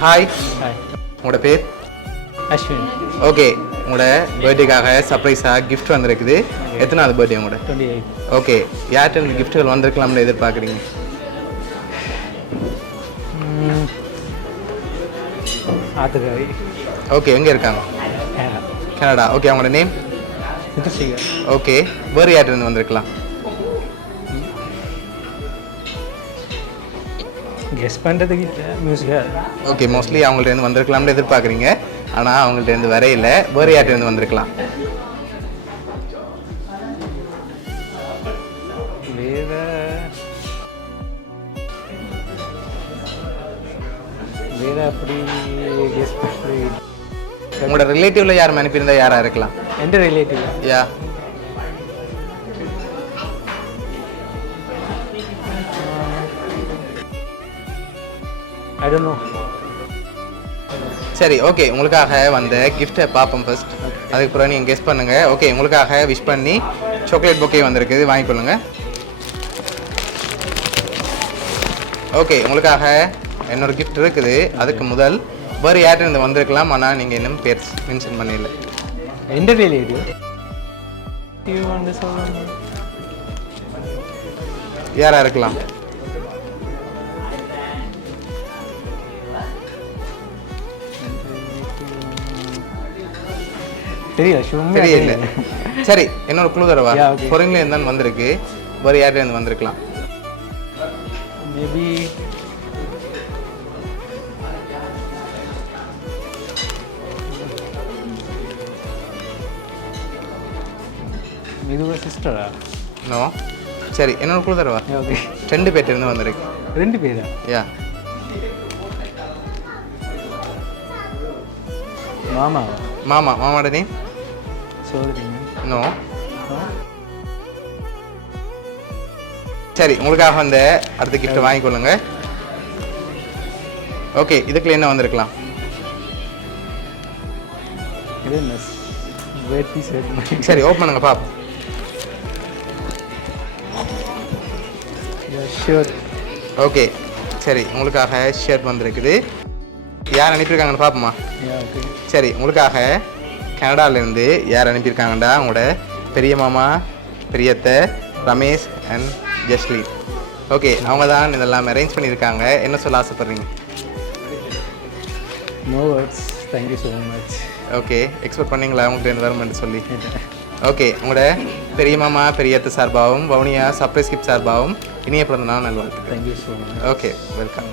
Hi, hi. உங்களோட பேர்? Ashwin. Okay, உங்களோட பர்த்டேக்காக சர்ப்ரைஸாக கிஃப்ட் வந்திருக்குது. எத்தனாவது பர்த்டே உங்களோட? 28. ஓகே, யார்கிட்ட கிஃப்ட்டுகள் வந்திருக்கலாம்னு எதிர்பார்க்குறீங்க? ஆத்துக்காரி. ஓகே, எங்கே இருக்காங்க? கனடா. ஓகே, அவங்களோட நேம்? முத்துசிகா. ஓகே, வேறு யார்கிட்ட வந்திருக்கலாம்? கெஸ் பண்ணுறதுக்கு மியூசிக்கா. ஓகே, மோஸ்ட்லி அவங்கள்ட்ட வந்திருக்கலாம்னு எதிர்பார்க்குறீங்க, ஆனால் அவங்கள்ட்ட வரையில. வேறு யார்கிட்ட வந்திருக்கலாம்? வேற அப்படி கெஸ் பண்ணி உங்களோட ரிலேட்டிவ்ல யாரும் அனுப்பியிருந்தா யாராக இருக்கலாம்? எந்த relative? Yeah, I don't know. சரி, ஓகே, உங்களுக்காக வந்த கிஃப்ட்டை பார்ப்போம் ஃபர்ஸ்ட். அதுக்கப்புறம் நீங்கள் கெஸ் பண்ணுங்கள். ஓகே, உங்களுக்காக விஷ் பண்ணி சாக்லேட் பொக்கே வந்திருக்குது, வாங்கிக்கொள்ளுங்க. ஓகே, உங்களுக்காக என்னோட கிஃப்ட் இருக்குது. அதுக்கு முதல் வேறு யார்கிட்ட வந்திருக்கலாம், ஆனால் நீங்கள் இன்னும் பேர் மென்ஷன் பண்ணிடல. எந்த ரிலேட்டிவ் வந்து சொல்லுங்க. யாராக இருக்கலாம்? தெரியல. சரி, என்னோட குழு தரவா? ஃபாரின்ல இருந்தாலும் வந்திருக்கு. வேறு யார்கிட்ட வந்திருக்கலாம்? மேபி இதுவா சிஸ்டரா? நோ. சரி, என்னோட குழு தரவா? ஓகே. 2 பேர்ட்ட இருந்து வந்திருக்கு. 2 பேரா? யா. மாமா. மாமாவோட நேம்? சோதரிங்க. நோ. சரி, உங்களுக்காக வந்த அடுத்த கிஃப்ட் வாங்கிக்கொள்ளுங்க. ஓகே, இதுக்குள்ள என்ன வந்திருக்கலாம்? இது என்ன? வேட்டி செட். சரி, ஓப்பன் பண்ணுங்க பாப்போம். ஷர்ட். ஓகே, சரி, உங்களுக்காக ஷர்ட் வந்திருக்குது. யார் அனுப்பியிருக்காங்கன்னு பார்ப்போமா? ஓகே. சரி, உங்களுக்காக கனடாவிலேருந்து யார் அனுப்பியிருக்காங்கடா? உங்களோட பெரிய மாமா, பெரியத்தை, ரமேஷ் அண்ட் ஜஸ்லி. ஓகே, அவங்க தான் இதெல்லாம் அரேஞ்ச் பண்ணியிருக்காங்க. என்ன சொல்ல ஆசைப்பட்றீங்க? No words. Thank you so much. Okay, expect பண்ணீங்களா உங்கள்கிட்ட என்வரன்மெண்ட் சொல்லி? ஓகே, உங்களோட பெரிய மாமா, பெரியத்தை சார்பாகவும் வவுனியா சர்ப்ரைஸ் கிஃப்ட் சார்பாகவும் இனிய பிறந்த நாள் நல்வாழ்த்துக்கள். Thank you so much. Okay, welcome.